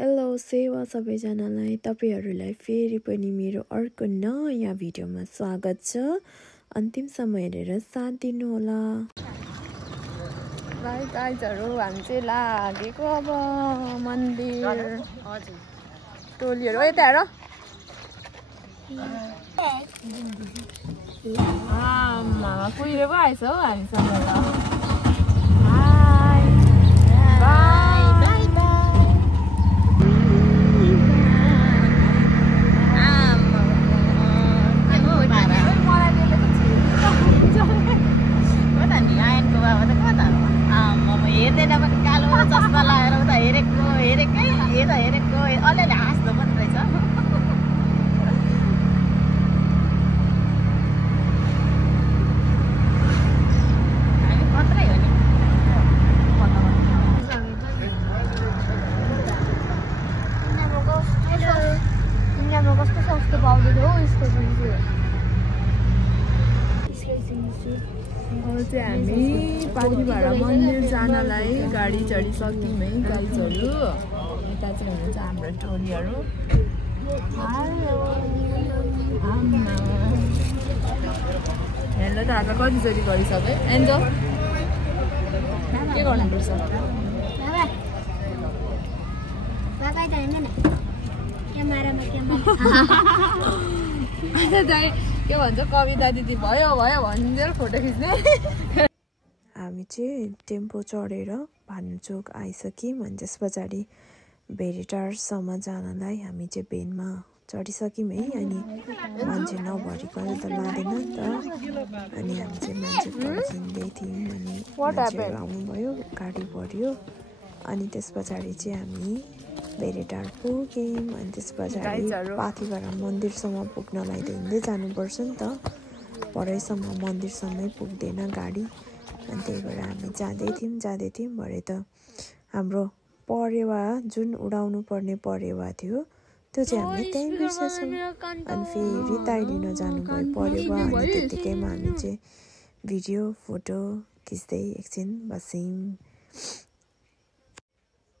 Hello सेवा सबैजनालाई तपाईहरुलाई फेरि पनि मेरो अर्को नयाँ भिडियोमा स्वागत छ। अन्तिमसम्म हेरेर साथ दिनु होला। गाइजहरु हामी चाहिँ लागेको अब मन्दिर। हजुर टोलीहरु यता हेर। मामा कुहिरो पो आइछ हौ हामीसँग त। हामी पाथिभाडा मन्दिर जानलाई गाडी चढिसक्यौं है गाइजहरु। यता चाहिँ हुनुहुन्छ हाम्रो टोलीहरु। हेर्नु त हामी कतिचोटि गरिसके एन्जल के गर्नुपर्छ? के भन्छ कविता दिदी भयो भयो भन्दै फोटो खिच्ने। हामी चाहिँ टेम्पो चढेर भानुचोक आइसक्यौं। अनि त्यस पछाडि भेरेटारसम्म जानलाई हामी चाहिँ भेनमा चढिसक्यौं है। अनि मान्छे नभरिकन त लाँदैन नि त। अनि हामी चाहिँ मान्छे पर्खिँदै थियौं। अनि मान्छेहरु आउनुभयो, गाडी भर्यो। अनि त्यस पछाडि चाहिँ हामी भेरेटार पुग्यौं। अनि त्यस पछाडि पाथिभाडा मन्दिरसम्म पुग्नलाई त हिँड्दै जानुपर्छ नि त। परैसम्म मन्दिरसम्मै पुग्दैन गाडी। अनि त्यही भएर हामी जाँदै थियौं भरे त हाम्रो परेवा जुन उडाउनु पर्ने परेवा थियो त्यो चाहिँ हामीले त्यहीँ बिर्सेछौँ। अनि फेरि ताइलिन जानुभयो परेवा। अनि त्यतिकैमा हामी चाहिँ भिडियो फोटो खिच्दै एकछिन बस्यौं।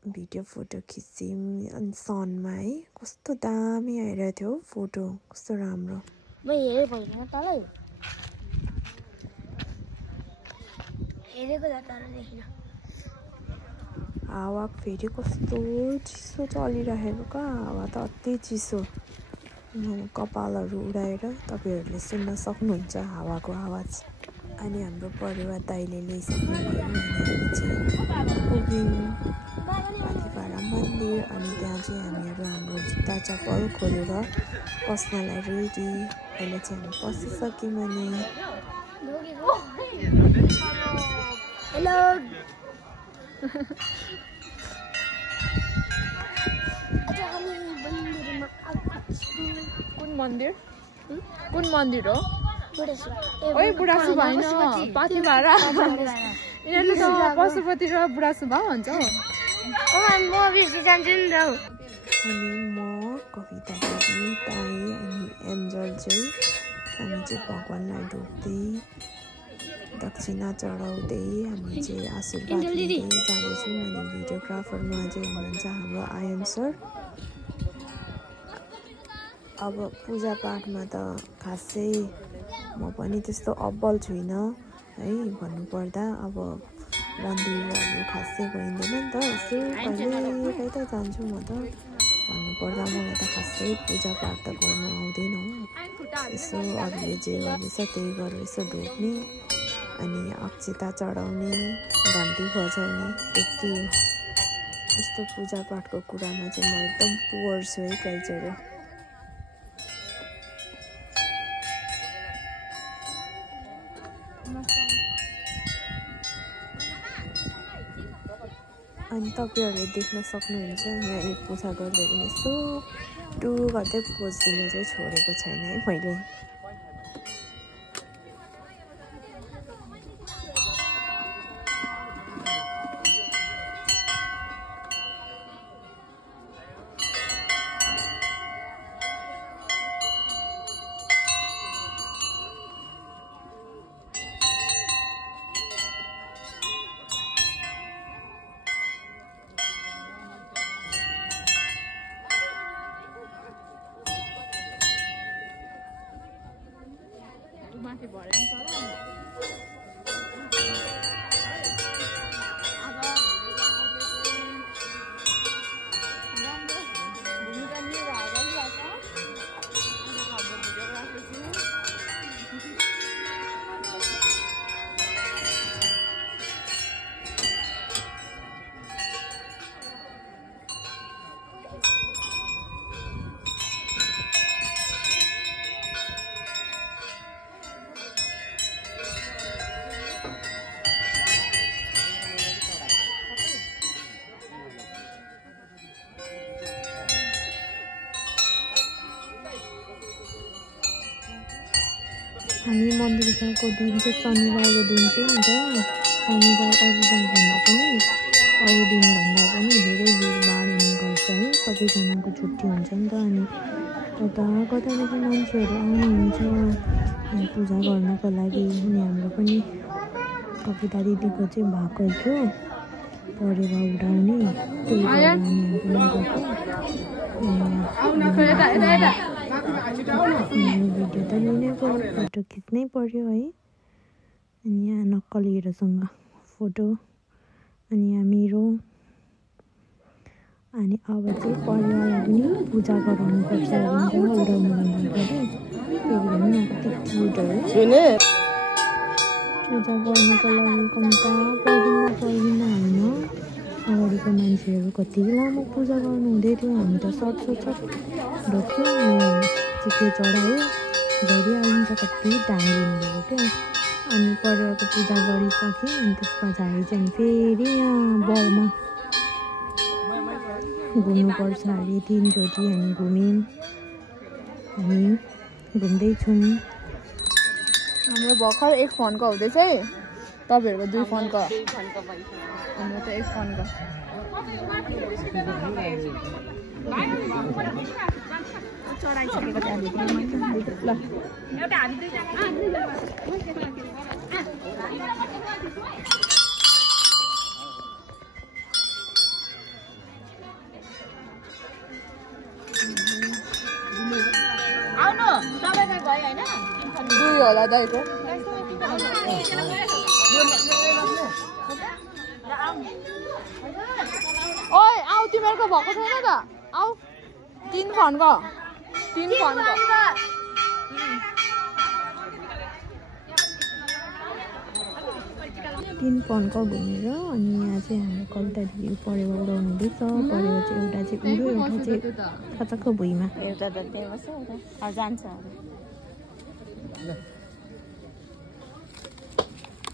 Video photo खिच्यौं। अनि सनमा है कस्तो दामी आइरहेको थियो फोटो, कस्तो राम्रो। म हेरे भइन तलै हेरेको त तर देखिन। हावा फेरि कस्तो चिसो चलिरहेको का। हावा त अति चिसो। कपालहरू उडाएर तपाईहरुले सुन्न सक्नुहुन्छ हावाको आवाज। अनि हाम्रो परेवा दाइले ल्याइसक्नुभयो। अनि हामी चाहिँ पुग्यौं पाथिभाडा मन्दिर। अनि त्यहाँ चाहिँ हामीहरू हाम्रो जुत्ता चप्पल खोलेर पस्नलाई रेडी। अहिले चाहिँ हामी पसिसक्यौं। अनि हेलो कुन मन्दिर? कुन मन्दिर हो? ओइ बुढासुब्बा हैन, पाथिभाडा। यिनीहरुले त पशुपति र बुढासुब्बा भन्छ हौ। म बिर्सि जान्छु नि त। अनि म कविता दिदी ताई अनि एन्जल चाहिँ हामी चाहिँ भगवानलाई ढोक्दै दक्षिणा चढाउँदै हामी चाहिँ आशीर्वाद लिँदै जाँदैछौँ। अनि भिडियोग्राफरमा चाहिँ हुनुहुन्छ हाम्रो आयन सर। अब पूजापाठमा त खासै म पनि त्यस्तो अब्बल छुइनँ है भन्नुपर्दा। अब मन्दिरहरू खासै गइँदैन नि त। यसो कहिलेकाहीँ त जान्छु म त। भन्नुपर्दा मलाई त खासै पूजापाठ त गर्नु आउँदैन हो। यसो अरूले जे गर्दैछ त्यही गरेर यसो ढोक्ने अनि अक्षता चढाउने, घन्टी बजाउने त्यति हो। यस्तो पूजापाठको कुरामा चाहिँ म एकदम पुवर छु है गाइजहरु। अनि तपाईहरुले देख्न सक्नुहुन्छ यहाँ एक पूजा गर्दै पनि यसो टु गर्दै पोज दिनु चाहिँ छोडेको छैन है मैले। हामी मन्दिर गएको दिन चाहिँ शनिबारको दिन चाहिँ हुन्छ। शनिबार अरू बारभन्दा पनि अरू दिनभन्दा पनि धेरै भिडभाड हुने गर्छ है। सबैजनाको छुट्टी हुन्छ नि त। अनि कता कतादेखि मान्छेहरू आउनुहुन्छ पूजा गर्नको लागि। अनि हाम्रो पनि कविता दिदीको चाहिँ भएको थियो परेवा उडाउने, त्यही भएर हामी गएको। भिडियो त लिनै पर्यो, फोटो खिच्नै पर्यो है। अनि यहाँ नक्कलीहरूसँग फोटो, अनि यहाँ मेरो। अनि अब चाहिँ परिवारलाई पनि पूजा गराउनुपर्छ भन्छ उडाउनु भन्दाखेरि। त्यही भएर कति क्युटहरू पूजा गर्नुको लागि कम्ता पर्दैन होइन। अगाडिको मान्छेहरू कति लामो पूजा गर्नु हुँदै थियो। हामी त सट ढोक्यौँ, चिप्लो चढायो, गरिहालिन्छ, कति टाइम लिनुभयो क्या। अनि परिवारको पूजा गरिसक्यौँ। अनि त्यस पछाडि चाहिँ फेरि यहाँ बलमा घुम्नुपर्छ अरे 3 चोटि हामी घुम्यौँ। हामी घुम्दैछौँ। हाम्रो भर्खर 1 फोनको हुँदैछ है, तपाईँहरूको 2 फोनको, हाम्रो त 1 फोनको। चढाइसकेको छ ल एउटा हामी आउनु तपाईको भयो हैन 2 होला दाइको। ओइ आउ तिमीहरुको भएको छैन त आउ 3 फोनको 3 फोनको 3 फोनको घुमेर। अनि यहाँ चाहिँ हाम्रो कविता दिदी परेवा उडाउनु हुँदैछ। परेवा चाहिँ एउटा चाहिँ उड्यो, एउटा चाहिँ खचक्क भुइँमा। एउटा त त्यही बस्छ एउटा जान्छ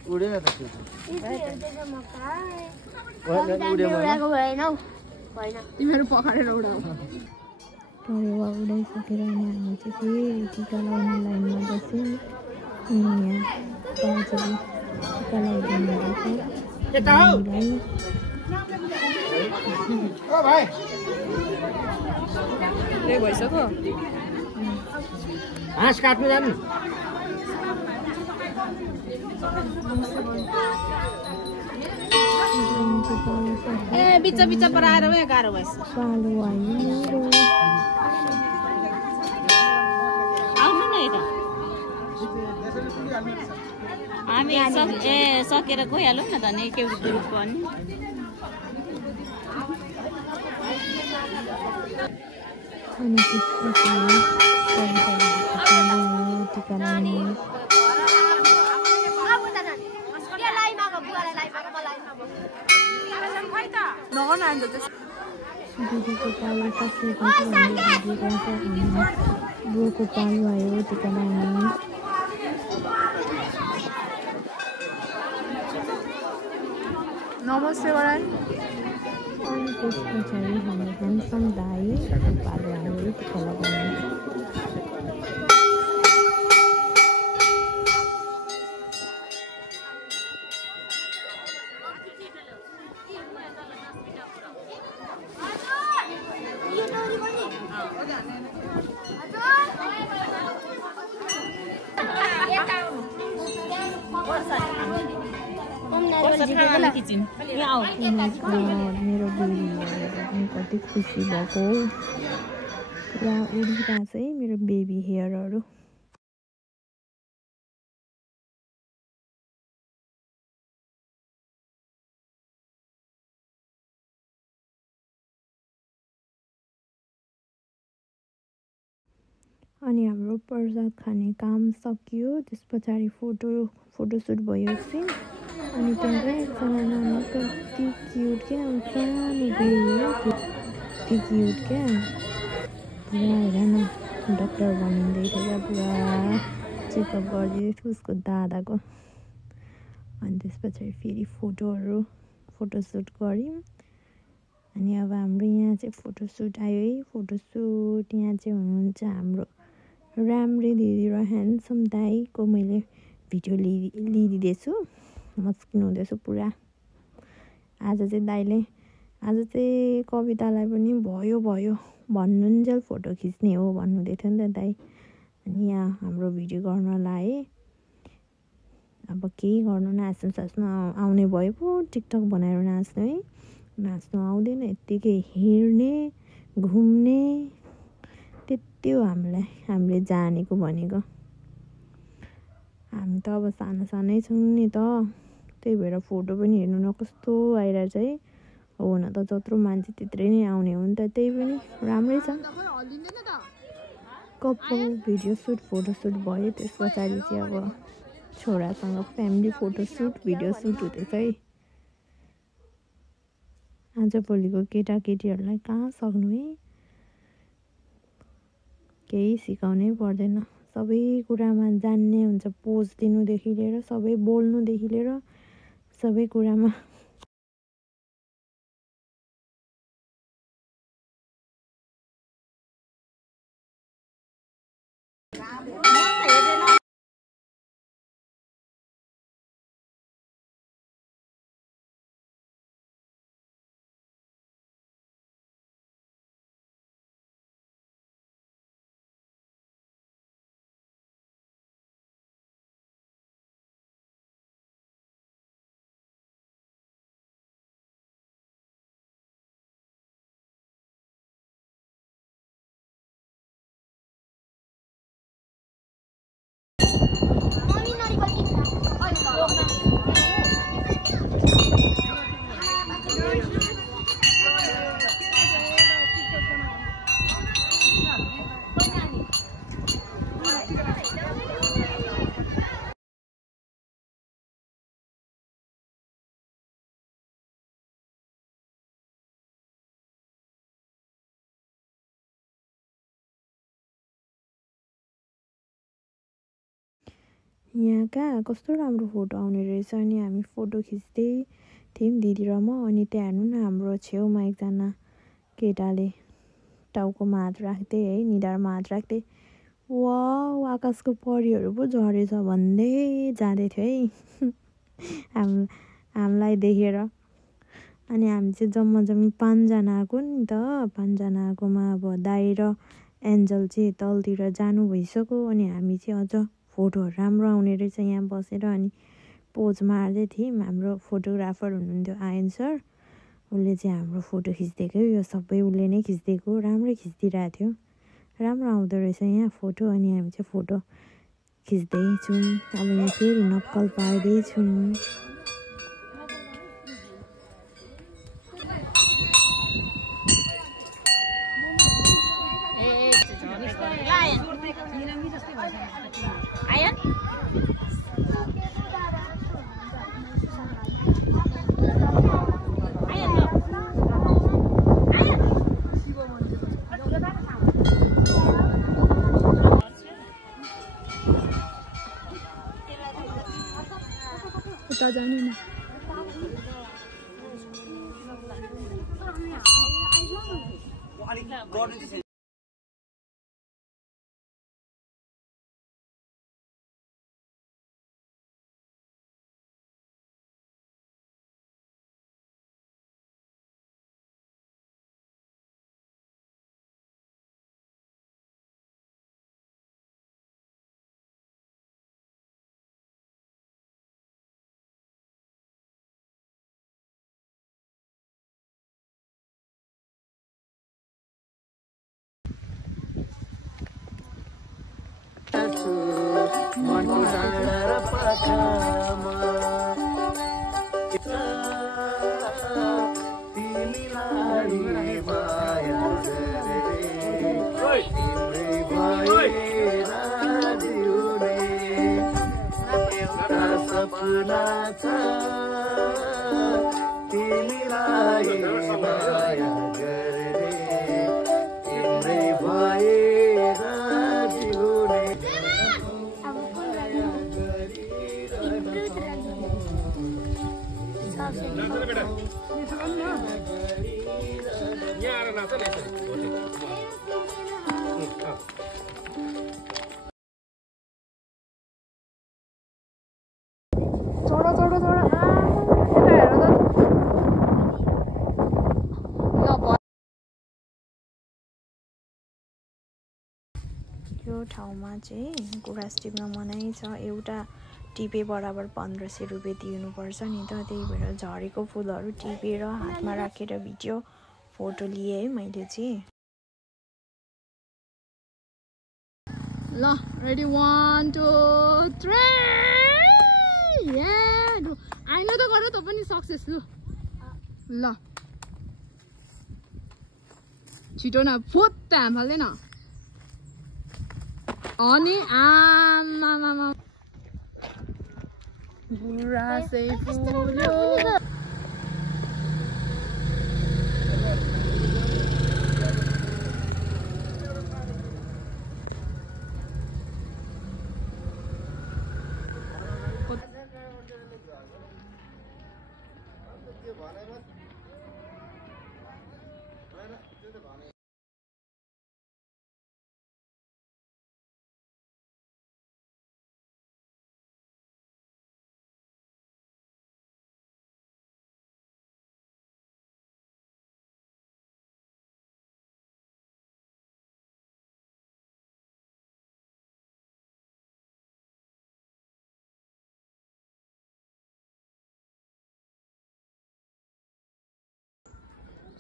उडेन त त्यो तिमीहरू पखारेर उडाऊ। परेवा उडाइसकेर अनि हामी चाहिँ फेरि टिका लगाउने लाइनमा बस्यौँ। अनि यहाँ बाजेले टिका लगाइदिनु भएको भइसक्यो। हाँस काट्नु जानु ए बिच बिच पर आएर वहाँ गाह्रो भएछ। सालो आयो आउनु न यता हामी सकेर गइहालौँ न त नि के ग्रुप पनि। अनि त्यसपछि टिका लगाउने दिदीको पालो सकिएको बुवाको पालो आयो टिका लगाउने। नमस्ते बरान। अनि त्यस पछाडि हाम्रो ह्यान्डसम दाइको पालो आयो टिका लगाउने। मेरो बेबी कति खुसी भएको पुरा उडिरहेको छ है मेरो बेबी हेयरहरू। अनि हाम्रो प्रसाद खाने काम सकियो। त्यस पछाडि फोटोसुट भयो एकछिन। अनि त्यहाँबाट एकजना नानी कति क्युट क्या, सानो बेबी कति क्युट क्या। पुरा हेर न डक्टर भनिँदै थियो, पुरा चेकअप गरिदिँदै थियो उसको दादाको। अनि त्यस पछाडि फेरि फोटोसुट गऱ्यौँ। अनि अब हाम्रो यहाँ चाहिँ फोटोसुट आयो है। फोटोसुट यहाँ चाहिँ हुनुहुन्छ हाम्रो राम्री दिदी र ह्यान्डसम दाईको मैले भिडियो लिइदिँदैछु। मस्किनु हुँदैछु पुरा। आज चाहिँ कवितालाई पनि भयो भन्नुन्जेल फोटो खिच्ने हो भन्नुहुँदै थियो नि त दाई। अनि यहाँ हाम्रो भिडियो गर्न लाएँ। अब केही गर्नु नाच्नु आउने भयो पो टिकटक बनाएर नाच्नु है। नाच्नु आउँदैन, यत्तिकै हेर्ने घुम्ने त्यति हो हामीले जानेको भनेको। हामी त अब सानै छौँ नि त, त्यही भएर फोटो पनि हेर्नु न कस्तो आइरहेछ है। हो न त जत्रो मान्छे त्यत्रै नै आउने हो नि त, त्यही पनि राम्रै छ। कपाल फोटोसुट भयो। त्यस पछाडि चाहिँ अब छोरासँग फ्यामिली फोटोसुट भिडियो सुट हुँदैछ है। आजभोलिको केटाकेटीहरूलाई कहाँ सक्नु है, केही सिकाउनै पर्दैन। सबै कुरामा जान्ने हुन्छ, पोज दिनुदेखि लिएर सबै बोल्नुदेखि लिएर सबै कुरामा। यहाँका कस्तो राम्रो फोटो आउने रहेछ। अनि हामी फोटो खिच्दै थियौँ दिदी र म। अनि त्यहाँ हेर्नु न हाम्रो छेउमा एकजना केटाले टाउकोमा हात राख्दै है, निधारमा हात राख्दै वाउ आकाशको परिहरू पो झरेछ भन्दै जाँदै थियो है हामीलाई देखेर। अनि हामी चाहिँ जम्मी 5 जना आएको नि त। 5 जना आएकोमा अब दाई र एन्जल चाहिँ तलतिर जानु भइसक्यो। अनि हामी चाहिँ अझ फोटोहरू राम्रो आउने रहेछ यहाँ बसेर अनि पोज मार्दै थियौँ। हाम्रो फोटोग्राफर हुनुहुन्थ्यो आयन सर, उसले चाहिँ हाम्रो फोटो खिचिदिएको। यो सबै उसले नै खिचिदिएको, राम्रै खिचिदिरहेको थियो। राम्रो आउँदो रहेछ यहाँ फोटो। अनि हामी चाहिँ फोटो खिच्दैछौँ। अब यहाँ फेरि नक्कल पार्दैछौँ। जाने ना सपना छ तिमीलाई माया गर्ने तिम्रै भएर जिउने छोडो छोडो छोडो यता हेर त यो ठाउँमा चाहिँ गुराँस टिप्न मनाइ छ एउटा टिपे बराबर 1500 रुपियाँ तिर्नुपर्छ नि त त्यही भएर झरेको फुलहरू टिपेर हातमा राखेर भिडियो फोटो लिए है मैले चाहिँ ल रेडी 1 2 3 आइन त गर त पनि सक्सेस लु ल छिटो न फुत्त हाल्दै न अनि आमा गुराँसै फुल्यो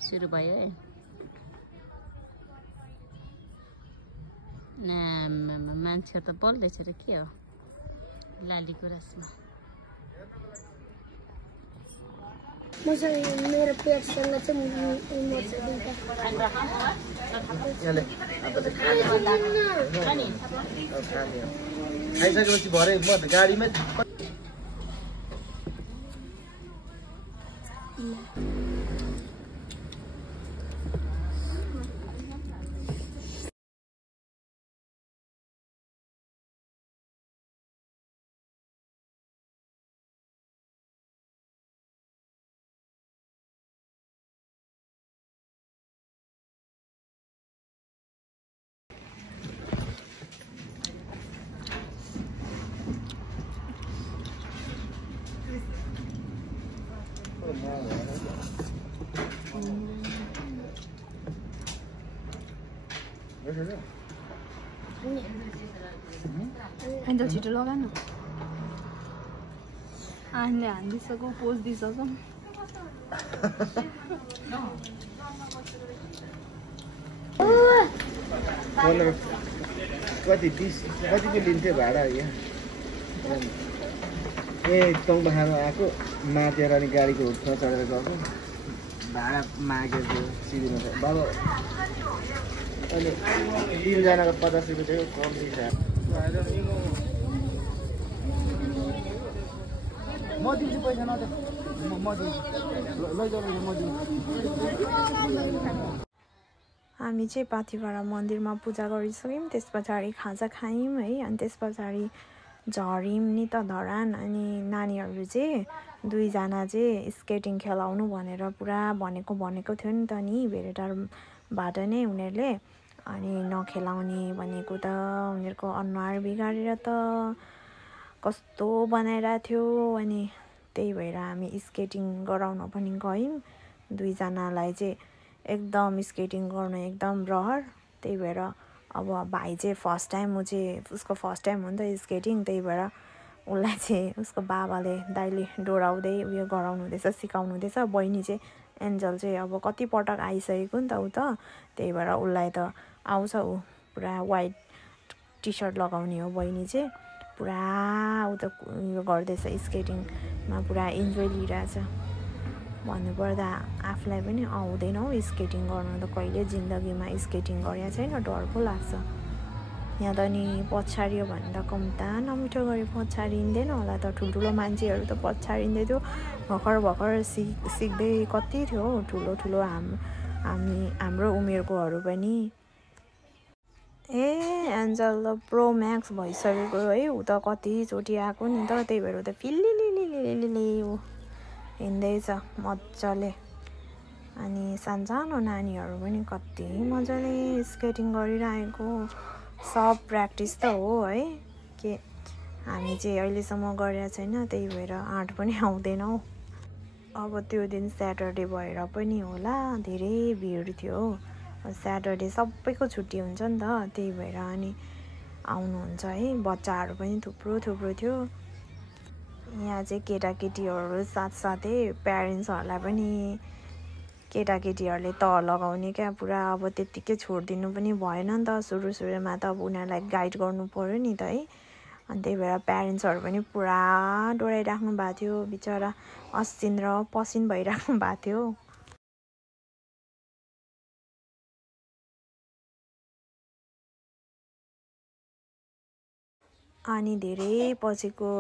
सुरु भयो है मान्छे त बोल्दैछ र के हो लाली गुराँसमा मेरो पेटसँग चाहिँ खाइसकेपछि भरे म गाडीमै एन्जल छिटो लगा न आनले हान्दिसक्यो पोज दिइसक्यो कति 20 कतिको लिन्थ्यो भाडा यहाँ ए तङबहारमा आएको मातेर अनि गाडीको हुटमा चढेर गएको भाडा मागेको थियो सिधीमा बाबा अनि 3 जनाको 50 रुपियाँ थियो कम्ती छ म दिन्छु पैसा न त म दिन्छु लैजाऊ म दिन्छु हामी चाहिँ पाथिभाडा मन्दिरमा पूजा गरिसक्यौँ त्यस पछाडि खाजा खायौँ है अनि त्यस पछाडि झर्यौँ नि त धरान अनि नानीहरू चाहिँ 2 जना चाहिँ स्केटिङ खेलाउनु भनेर पुरा भनेको थियो नि त नि भेरेटारबाट नै उनीहरूले अनि नखेलाउने भनेको त उनीहरूको अनुहार बिगारेर त कस्तो बनाइरहेको थियो अनि त्यही भएर हामी स्केटिङ गराउन पनि गयौँ 2 जनालाई चाहिँ एकदम स्केटिङ गर्न एकदम रहर त्यही भएर अब भाइ चाहिँ फर्स्ट टाइम उसको फर्स्ट टाइम हो नि त स्केटिङ त्यही भएर उसलाई चाहिँ उसको बाबाले दाइले डोराउँदै उयो गराउनु हुँदैछ सिकाउनु हुँदैछ बहिनी चाहिँ एन्जल चाहिँ अब कति पटक आइसकेको नि त उ त त्यही भएर उसलाई त आउँछ उ पुरा वाइट टी सर्ट लगाउने हो बहिनी चाहिँ पुरा उ त उयो गर्दैछ स्केटिङमा पुरा इन्जोय लिइरहेछ भन्नुपर्दा आफूलाई पनि आउँदैन हौ स्केटिङ गर्नु त कहिले जिन्दगीमा स्केटिङ गरेको छैन डर पो लाग्छ यहाँ त नि पछाडियो भनेर कम्ता नमिठो गरी पछाडिँदैन होला त। ठुल्ठुलो मान्छेहरू त पछाडिँदै थियो। भर्खर सिक्दै कति थियो ठुलो ठुलो हाम्रो उमेरकोहरू पनि। एन्जल त प्रो म्याक्स भइसकेको है। ऊ त कतिचोटि आएको नि त, त्यही भएर त फिल्लिलिलिलिलिले हिँड्दैछ मजाले। अनि सानो नानीहरू पनि कति मजाले स्केटिङ गरिरहेको। सब प्र्याक्टिस त हो है, के हामी चाहिँ अहिलेसम्म गरेको छैन, त्यही भएर आँट पनि आउँदैन हौ। अब त्यो दिन स्याटरडे भएर पनि होला धेरै भिड थियो। स्याटरडे सबैको छुट्टी हुन्छ नि त, त्यही भएर अनि आउनुहुन्छ है। बच्चाहरू पनि थुप्रो थियो। यहाँ चाहिँ केटाकेटीहरू साथसाथै प्यारेन्ट्सहरूलाई पनि केटाकेटीहरूले त लगाउने क्या पुरा। अब त्यत्तिकै छोडिदिनु पनि भएन नि त। सुरुमा त अब उनीहरूलाई गाइड गर्नु पर्यो नि त है। अनि त्यही भएर प्यारेन्ट्सहरू पनि पुरा डोराइराख्नु भएको थियो। बिचरा असिन र पसिन भइराख्नु भएको थियो। अनि धेरै पछिको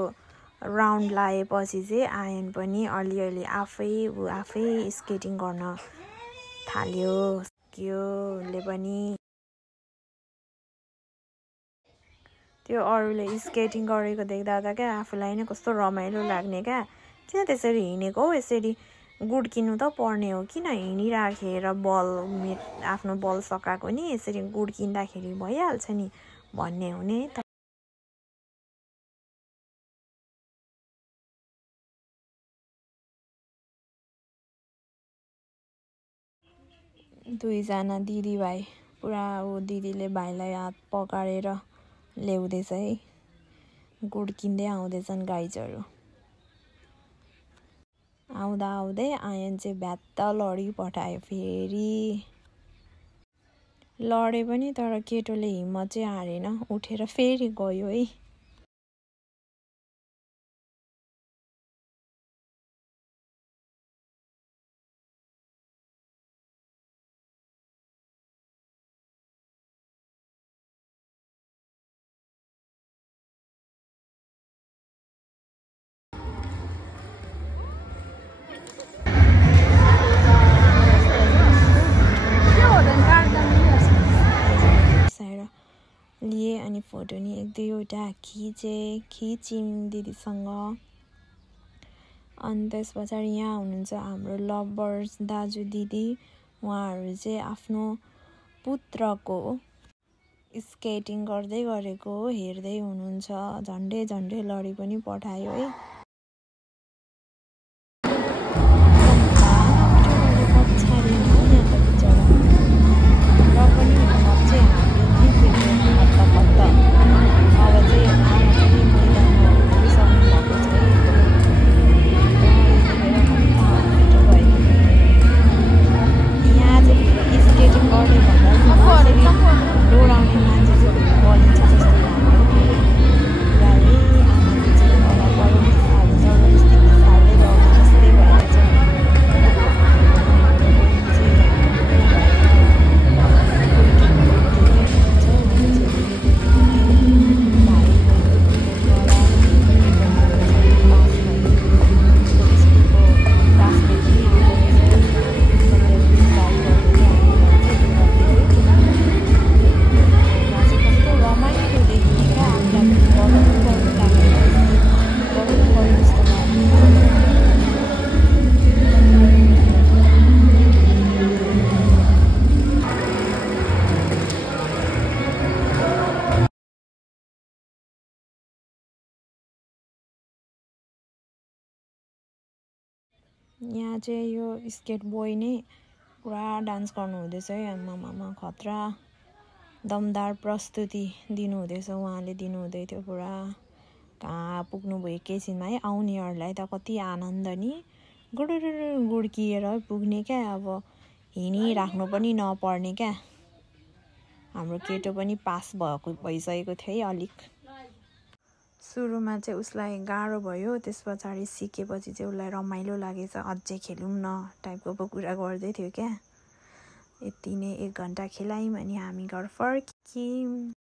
राउन्ड लगाएपछि चाहिँ आयन पनि अलिअलि आफै स्केटिङ गर्न थाल्यो। उसले पनि त्यो अरूले स्केटिङ गरेको देख्दा त क्या आफूलाई नै कस्तो रमाइलो लाग्ने क्या। किन त्यसरी हिँडेको हौ, यसरी गुड्किनु त पर्ने हो, किन हिँडिराखेर आफ्नो बल सकाएको नि, यसरी गुड्किँदाखेरि भइहाल्छ नि भन्ने हुने त। दुईजना दिदीभाइ पुरा ऊ दिदीले भाइलाई हात पकाएर ल्याउँदैछ है। गुड्किँदै आउँदैछन् गाइजहरू। आउँदै आयन चाहिँ भ्यात्त लडी पठायो। फेरि लडे पनि तर केटोले हिम्मत चाहिँ हारेन, उठेर फेरि गयो है। लिए अनि फोटो नि 1-2वटा खिच्यौँ दिदीसँग। अनि त्यस पछाडि यहाँ हुनुहुन्छ हाम्रो लभर्स दाजु दिदी। उहाँहरू चाहिँ आफ्नो पुत्रको स्केटिङ गर्दै गरेको हेर्दै हुनुहुन्छ। झन्डै लडी पनि पठायो है। यहाँ चाहिँ यो स्केट बोय नै पुरा डान्स गर्नु हुँदैछ है। आमामा खतरा दमदार प्रस्तुति दिनुहुँदैछ उहाँले, दिनुहुँदै थियो पुरा। कहाँ पुग्नुभयो एकैछिनमा है। आउनेहरूलाई त कति आनन्द नि, गुड्किएर पुग्ने क्या। अब हिँडिराख्नु पनि नपर्ने क्या। हाम्रो केटो पनि पास भइसकेको थियो है। अलिक सुरुमा चाहिँ उसलाई गाह्रो भयो, त्यस पछाडि सिकेपछि चाहिँ उसलाई रमाइलो लागेछ। अझै खेलौँ न टाइपको पो कुरा गर्दै थियो क्या। यति नै 1 घन्टा खेलायौँ अनि हामी घर फर्क्यौँ।